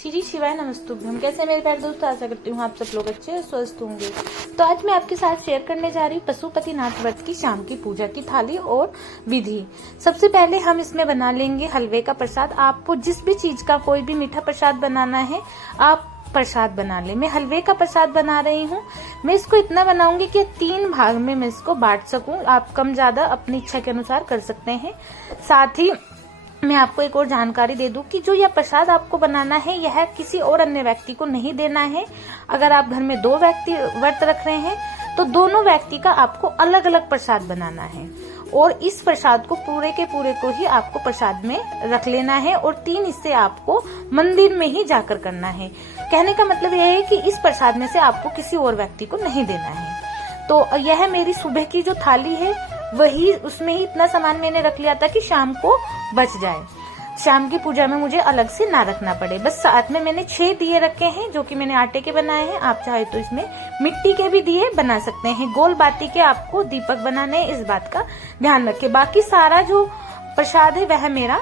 श्री शिवाय नमस्तुभ्यम। कैसे मेरे प्यारे दोस्तों, आशा करती हूँ आप सब लोग अच्छे और स्वस्थ होंगे। तो आज मैं आपके साथ शेयर करने जा रही हूँ पशुपतिनाथ व्रत की शाम की पूजा की थाली और विधि। सबसे पहले हम इसमें बना लेंगे हलवे का प्रसाद। आपको जिस भी चीज का कोई भी मीठा प्रसाद बनाना है आप प्रसाद बना ले। मैं हलवे का प्रसाद बना रही हूँ। मैं इसको इतना बनाऊंगी कि 3 भाग में मैं इसको बांट सकूं। आप कम ज्यादा अपनी इच्छा के अनुसार कर सकते हैं। साथ ही मैं आपको एक और जानकारी दे दूं कि जो यह प्रसाद आपको बनाना है यह किसी और अन्य व्यक्ति को नहीं देना है। अगर आप घर में 2 व्यक्ति व्रत रख रहे हैं तो दोनों व्यक्ति का आपको अलग अलग प्रसाद बनाना है और इस प्रसाद को पूरे के पूरे को ही आपको प्रसाद में रख लेना है और 3 हिस्से आपको मंदिर में ही जाकर करना है। कहने का मतलब यह है कि इस प्रसाद में से आपको किसी और व्यक्ति को नहीं देना है। तो यह मेरी सुबह की जो थाली है वही, उसमें ही इतना सामान मैंने रख लिया था कि शाम को बच जाए, शाम की पूजा में मुझे अलग से ना रखना पड़े। बस साथ में मैंने 6 दिए रखे हैं जो कि मैंने आटे के बनाए हैं। आप चाहे तो इसमें मिट्टी के भी दिए बना सकते हैं। गोल बाती के आपको दीपक बनाने हैं, इस बात का ध्यान रखें। बाकी सारा जो प्रसाद है वह मेरा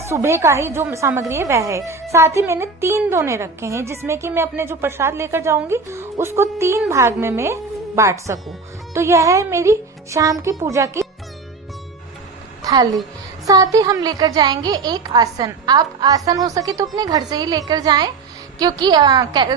सुबह का ही जो सामग्री है वह है। साथ ही मैंने 3 दोने रखे हैं जिसमें कि मैं अपने जो प्रसाद लेकर जाऊंगी उसको 3 भाग में मैं बांट सकूं। तो यह है मेरी शाम की पूजा की थाली। साथ ही हम लेकर जाएंगे एक आसन। आप आसन हो सके तो अपने घर से ही लेकर जाएं, क्योंकि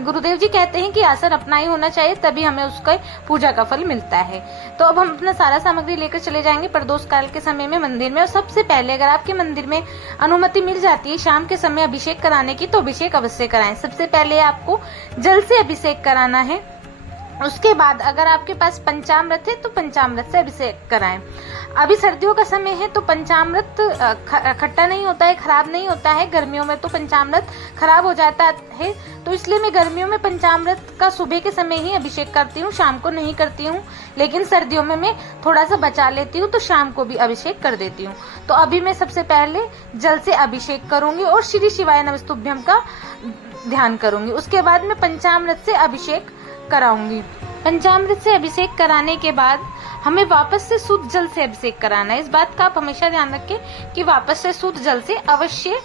गुरुदेव जी कहते हैं कि आसन अपना ही होना चाहिए, तभी हमें उसका पूजा का फल मिलता है। तो अब हम अपना सारा सामग्री लेकर चले जाएंगे प्रदोष काल के समय में मंदिर में। और सबसे पहले अगर आपके मंदिर में अनुमति मिल जाती है शाम के समय अभिषेक कराने की तो अभिषेक अवश्य कराएं। सबसे पहले आपको जल से अभिषेक कराना है। उसके बाद अगर आपके पास पंचामृत है तो पंचामृत से अभिषेक कराएं। अभी सर्दियों का समय है तो पंचामृत खट्टा नहीं होता है, खराब नहीं होता है। गर्मियों में तो पंचामृत खराब हो जाता है, तो इसलिए मैं गर्मियों में पंचामृत का सुबह के समय ही अभिषेक करती हूँ, शाम को नहीं करती हूँ। लेकिन सर्दियों में मैं थोड़ा सा बचा लेती हूँ तो शाम को भी अभिषेक कर देती हूँ। तो अभी मैं सबसे पहले जल से अभिषेक करूंगी और श्री शिवाय नमस्तुभ्यम का ध्यान करूंगी। उसके बाद मैं पंचामृत से अभिषेक कराऊंगी। पंचामृत से अभिषेक कराने के बाद हमें वापस से शुद्ध जल से अभिषेक कराना है। इस बात का आप हमेशा ध्यान रखें कि वापस से शुद्ध जल से अवश्य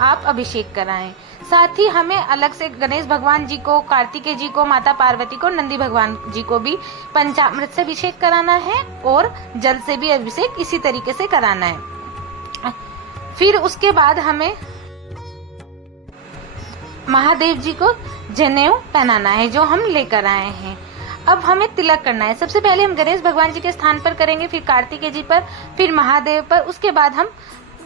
आप अभिषेक कराएं। साथ ही हमें अलग से गणेश भगवान जी को, कार्तिकेय जी को, माता पार्वती को, नंदी भगवान जी को भी पंचामृत से अभिषेक कराना है और जल से भी अभिषेक इसी तरीके से कराना है। फिर उसके बाद हमें महादेव जी को जनेऊ पहनाना है जो हम लेकर आए हैं। अब हमें तिलक करना है। सबसे पहले हम गणेश भगवान जी के स्थान पर करेंगे, फिर कार्तिकेय जी पर, फिर महादेव पर। उसके बाद हम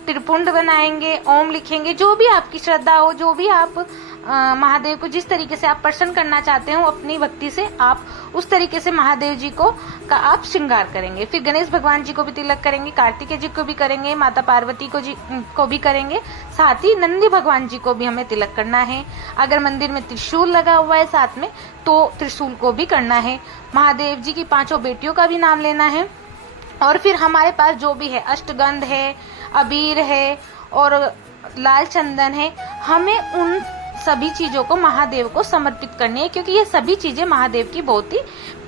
त्रिपुंड बनाएंगे, ओम लिखेंगे। जो भी आपकी श्रद्धा हो, जो भी आप महादेव को जिस तरीके से आप प्रसन्न करना चाहते हो अपनी भक्ति से, आप उस तरीके से महादेव जी को का आप श्रृंगार करेंगे। फिर गणेश भगवान जी को भी तिलक करेंगे, कार्तिकेय जी को भी करेंगे, माता पार्वती को भी करेंगे। साथ ही नंदी भगवान जी को भी हमें तिलक करना है। अगर मंदिर में त्रिशूल लगा हुआ है साथ में तो त्रिशूल को भी करना है। महादेव जी की 5 बेटियों का भी नाम लेना है। और फिर हमारे पास जो भी है, अष्टगंध है, अबीर है और लाल चंदन है, हमें उन सभी चीजों को महादेव को समर्पित करनी है, क्योंकि ये सभी चीजें महादेव की बहुत ही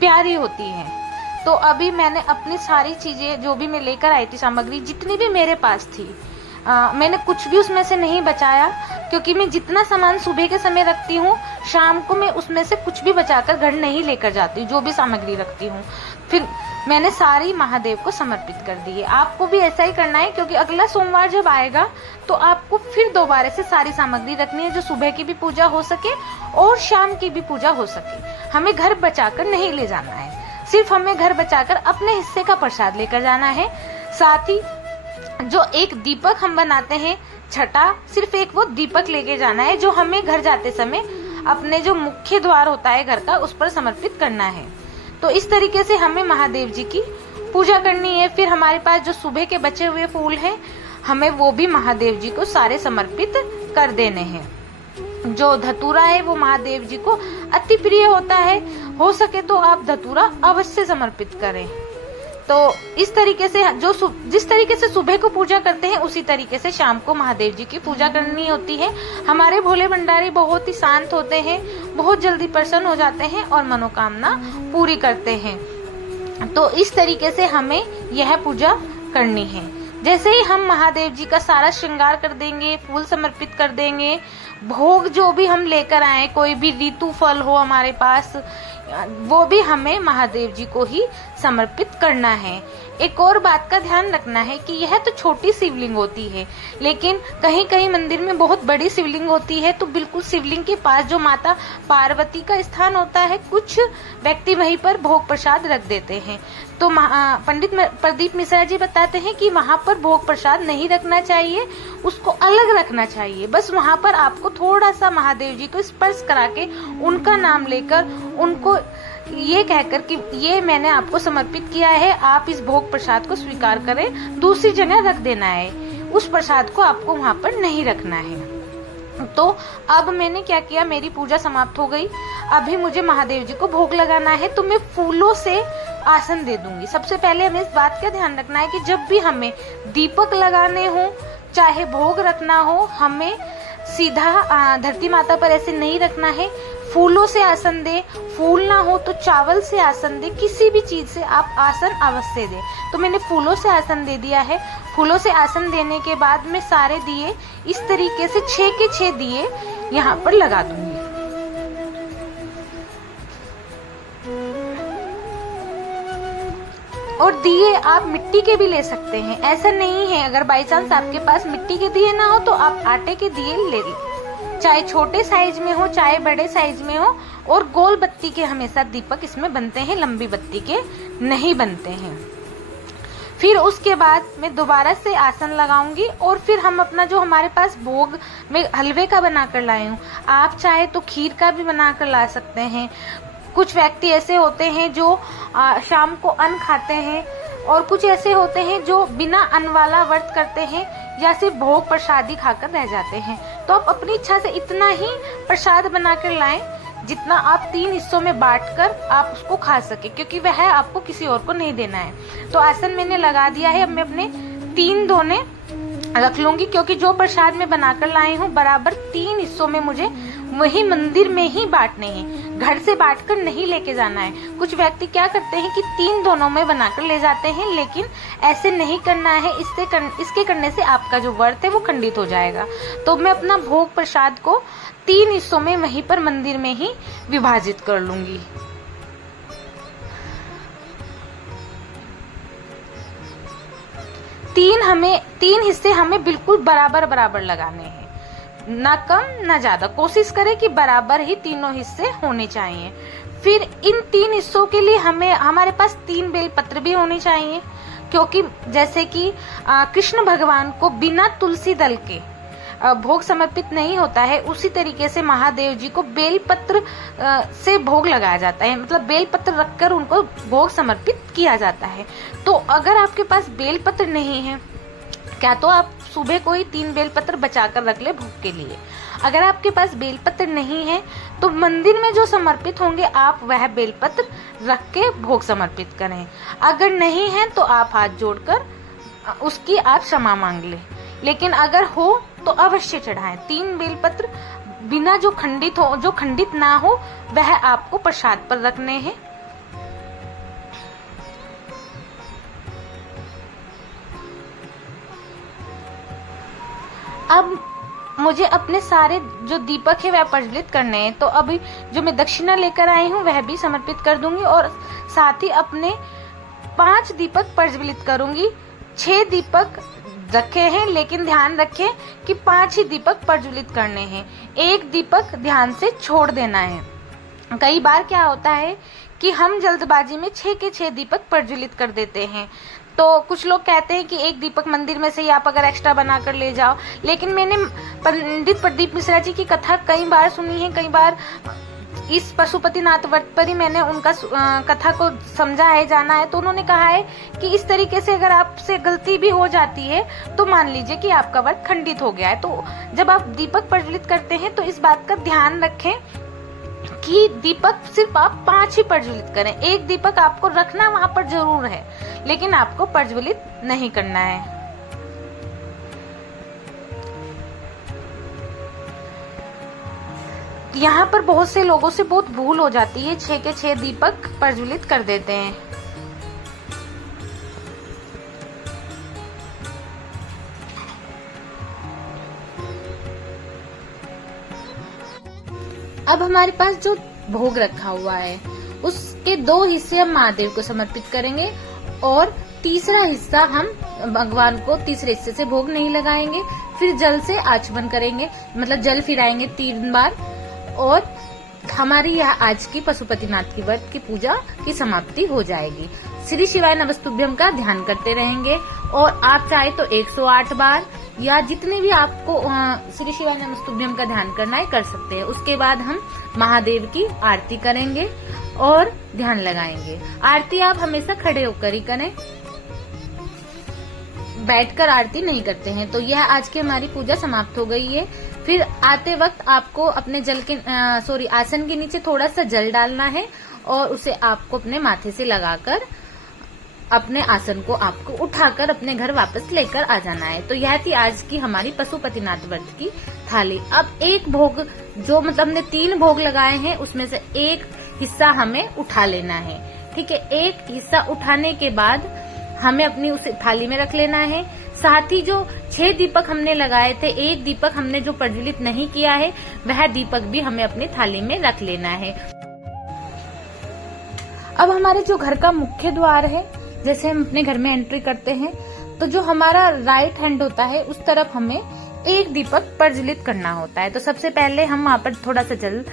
प्यारी होती हैं। तो अभी मैंने अपनी सारी चीजें जो भी मैं लेकर आई थी, सामग्री जितनी भी मेरे पास थी, मैंने कुछ भी उसमें से नहीं बचाया, क्योंकि मैं जितना सामान सुबह के समय रखती हूँ शाम को मैं उसमें से कुछ भी बचाकर घर नहीं लेकर जाती, जो भी सामग्री रखती हूँ। फिर मैंने सारी महादेव को समर्पित कर दी है। आपको भी ऐसा ही करना है, क्योंकि अगला सोमवार जब आएगा तो आपको फिर दोबारा से सारी सामग्री रखनी है, जो सुबह की भी पूजा हो सके और शाम की भी पूजा हो सके। हमें घर बचाकर नहीं ले जाना है, सिर्फ हमें घर बचाकर अपने हिस्से का प्रसाद लेकर जाना है। साथ ही जो एक दीपक हम बनाते हैं छठा, सिर्फ एक वो दीपक लेके जाना है जो हमें घर जाते समय अपने जो मुख्य द्वार होता है घर का उस पर समर्पित करना है। तो इस तरीके से हमें महादेव जी की पूजा करनी है। फिर हमारे पास जो सुबह के बचे हुए फूल हैं हमें वो भी महादेव जी को सारे समर्पित कर देने हैं। जो धतूरा है वो महादेव जी को अति प्रिय होता है, हो सके तो आप धतूरा अवश्य समर्पित करें। तो इस तरीके से जिस तरीके से सुबह को पूजा करते हैं उसी तरीके से शाम को महादेव जी की पूजा करनी होती है। हमारे भोले भंडारी बहुत ही शांत होते हैं, बहुत जल्दी प्रसन्न हो जाते हैं और मनोकामना पूरी करते हैं। तो इस तरीके से हमें यह पूजा करनी है। जैसे ही हम महादेव जी का सारा श्रृंगार कर देंगे, फूल समर्पित कर देंगे, भोग जो भी हम लेकर आए, कोई भी ऋतु फल हो हमारे पास, वो भी हमें महादेव जी को ही समर्पित करना है। एक और बात का ध्यान रखना है कि यह तो छोटी शिवलिंग होती है, लेकिन कहीं कहीं मंदिर में बहुत बड़ी शिवलिंग होती है, तो बिल्कुल शिवलिंग के पास जो माता पार्वती का स्थान होता है, कुछ व्यक्ति वहीं पर भोग प्रसाद रख देते हैं। तो पंडित प्रदीप मिश्रा जी बताते हैं कि वहां पर भोग प्रसाद नहीं रखना चाहिए, उसको अलग रखना चाहिए। बस वहां पर आपको थोड़ा सा महादेव जी को स्पर्श करा के, उनका नाम लेकर, उनको ये कहकर कि ये मैंने आपको समर्पित किया है, आप इस भोग प्रसाद को स्वीकार करें, दूसरी जगह रख देना है। उस प्रसाद को आपको वहां पर नहीं रखना है। तो अब मैंने क्या किया, मेरी पूजा समाप्त हो गई। अभी मुझे महादेव जी को भोग लगाना है, तो मैं फूलों से आसन दे दूंगी। सबसे पहले हमें इस बात का ध्यान रखना है कि जब भी हमें दीपक लगाने हो, चाहे भोग रखना हो, हमें सीधा धरती माता पर ऐसे नहीं रखना है। फूलों से आसन दे, फूल ना हो तो चावल से आसन दे, किसी भी चीज से आप आसन अवश्य दे। तो मैंने फूलों से आसन दे दिया है। फूलों से आसन देने के बाद मैं सारे दिए इस तरीके से 6 के 6 दिए यहाँ पर लगा दूंगी। और दिए आप मिट्टी के भी ले सकते हैं, ऐसा नहीं है। अगर बाई चांस आपके पास मिट्टी के दिए ना हो तो आप आटे के दिए ले लें, चाहे छोटे साइज में हो चाहे बड़े साइज में हो। और गोल बत्ती के हमेशा दीपक इसमें बनते हैं, लंबी बत्ती के नहीं बनते हैं। फिर उसके बाद मैं दोबारा से आसन लगाऊंगी और फिर हम अपना जो हमारे पास भोग में हलवे का बनाकर लाए हूँ, आप चाहे तो खीर का भी बनाकर ला सकते हैं। कुछ व्यक्ति ऐसे होते हैं जो शाम को अन्न खाते हैं, और कुछ ऐसे होते हैं जो बिना अन्न वाला व्रत करते हैं या सिर्फ भोग प्रसादी खाकर रह जाते हैं। तो आप अपनी इच्छा से इतना ही प्रसाद बनाकर लाएं जितना आप 3 हिस्सों में बांटकर आप उसको खा सके, क्योंकि वह आपको किसी और को नहीं देना है। तो आसन मैंने लगा दिया है। अब मैं अपने 3 दोने रख लूंगी, क्योंकि जो प्रसाद मैं बनाकर लाई हूँ बराबर 3 हिस्सों में मुझे वही मंदिर में ही बांटने हैं, घर से बांटकर नहीं लेके जाना है। कुछ व्यक्ति क्या करते हैं कि 3 दोनों में बनाकर ले जाते हैं, लेकिन ऐसे नहीं करना है। इसके करने से आपका जो व्रत है वो खंडित हो जाएगा। तो मैं अपना भोग प्रसाद को 3 हिस्सों में वहीं पर मंदिर में ही विभाजित कर लूंगी। तीन हिस्से हमें बिल्कुल बराबर बराबर लगाने हैं, ना कम ना ज्यादा। कोशिश करें कि बराबर ही तीनों हिस्से होने चाहिए। फिर इन 3 हिस्सों के लिए हमारे पास 3 बेलपत्र भी होने चाहिए, क्योंकि जैसे कि कृष्ण भगवान को बिना तुलसी दल के भोग समर्पित नहीं होता है, उसी तरीके से महादेव जी को बेलपत्र से भोग लगाया जाता है, मतलब बेलपत्र रखकर उनको भोग समर्पित किया जाता है। तो अगर आपके पास बेलपत्र नहीं है, क्या तो आप सुबह को ही 3 बेलपत्र बचाकर रख ले भोग के लिए। अगर आपके पास बेलपत्र नहीं है तो मंदिर में जो समर्पित होंगे आप वह बेलपत्र रख के भोग समर्पित करें। अगर नहीं है तो आप हाथ जोड़कर उसकी आप क्षमा मांग ले, लेकिन अगर हो तो अवश्य चढ़ाएं। 3 बेलपत्र बिना जो खंडित ना हो वह आपको प्रसाद पर रखने हैं। अब मुझे अपने सारे जो दीपक है वह प्रज्वलित करने हैं, तो अभी जो मैं दक्षिणा लेकर आई हूँ वह भी समर्पित कर दूंगी, और साथ ही अपने 5 दीपक प्रज्वलित करूंगी। 6 दीपक रखे हैं, लेकिन ध्यान रखें कि 5 ही दीपक प्रज्वलित करने हैं, 1 दीपक ध्यान से छोड़ देना है। कई बार क्या होता है कि हम जल्दबाजी में 6 के 6 दीपक प्रज्वलित कर देते हैं। तो कुछ लोग कहते हैं कि 1 दीपक मंदिर में से ही आप अगर एक्स्ट्रा बनाकर ले जाओ, लेकिन मैंने पंडित प्रदीप मिश्रा जी की कथा कई बार सुनी है, कई बार इस पशुपतिनाथ व्रत पर ही मैंने उनका कथा को समझा है, जाना है। तो उन्होंने कहा है कि इस तरीके से अगर आपसे गलती भी हो जाती है तो मान लीजिए कि आपका व्रत खंडित हो गया है। तो जब आप दीपक प्रज्वलित करते हैं तो इस बात का ध्यान रखें कि दीपक सिर्फ आप 5 ही प्रज्वलित करें। 1 दीपक आपको रखना वहां पर जरूर है, लेकिन आपको प्रज्वलित नहीं करना है। यहाँ पर बहुत से लोगों से बहुत भूल हो जाती है, 6 के 6 दीपक प्रज्वलित कर देते हैं। अब हमारे पास जो भोग रखा हुआ है उसके 2 हिस्से हम महादेव को समर्पित करेंगे और तीसरा हिस्सा हम भगवान को तीसरे हिस्से से भोग नहीं लगाएंगे। फिर जल से आचमन करेंगे, मतलब जल फिराएंगे 3 बार और हमारी यह आज की पशुपतिनाथ की व्रत की पूजा की समाप्ति हो जाएगी। श्री शिवाय नमस्तुभ्यम का ध्यान करते रहेंगे और आप चाहे तो 108 बार या जितने भी आपको श्री शिवाय नमस्तुभ्यम का ध्यान करना है कर सकते हैं। उसके बाद हम महादेव की आरती करेंगे और ध्यान लगाएंगे। आरती आप हमेशा खड़े होकर ही करें, बैठकर आरती नहीं करते हैं। तो यह आज की हमारी पूजा समाप्त हो गई है। फिर आते वक्त आपको अपने आसन के नीचे थोड़ा सा जल डालना है और उसे आपको अपने माथे से लगाकर अपने आसन को आपको उठाकर अपने घर वापस लेकर आ जाना है। तो यह थी आज की हमारी पशुपतिनाथ व्रत की थाली। अब एक भोग जो मतलब हमने 3 भोग लगाए हैं उसमें से एक हिस्सा हमें उठा लेना है। ठीक है, एक हिस्सा उठाने के बाद हमें अपनी उस थाली में रख लेना है। साथ ही जो 6 दीपक हमने लगाए थे, एक दीपक हमने जो प्रज्वलित नहीं किया है वह दीपक भी हमें अपनी थाली में रख लेना है। अब हमारे जो घर का मुख्य द्वार है, जैसे हम अपने घर में एंट्री करते हैं तो जो हमारा राइट हैंड होता है उस तरफ हमें एक दीपक प्रज्वलित करना होता है। तो सबसे पहले हम वहाँ पर थोड़ा सा जल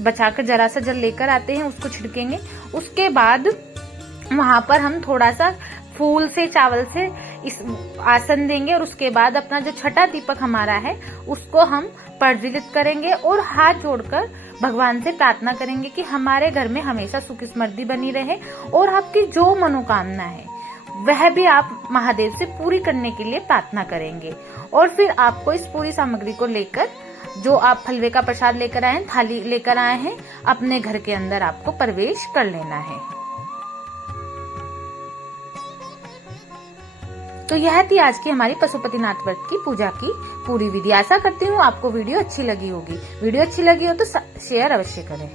बचाकर जरा सा जल लेकर आते हैं, उसको छिड़केंगे। उसके बाद वहाँ पर हम थोड़ा सा फूल से चावल से इस आसन देंगे और उसके बाद अपना जो छठा दीपक हमारा है उसको हम प्रज्वलित करेंगे और हाथ जोड़कर भगवान से प्रार्थना करेंगे कि हमारे घर में हमेशा सुख समृद्धि बनी रहे और आपकी जो मनोकामना है वह भी आप महादेव से पूरी करने के लिए प्रार्थना करेंगे। और फिर आपको इस पूरी सामग्री को लेकर जो आप हलवे का प्रसाद लेकर आए हैं, थाली लेकर आए हैं, अपने घर के अंदर आपको प्रवेश कर लेना है। तो यह थी आज की हमारी पशुपतिनाथ व्रत की पूजा की पूरी विधि। आशा करती हूँ आपको वीडियो अच्छी लगी होगी। वीडियो अच्छी लगी हो तो शेयर अवश्य करें।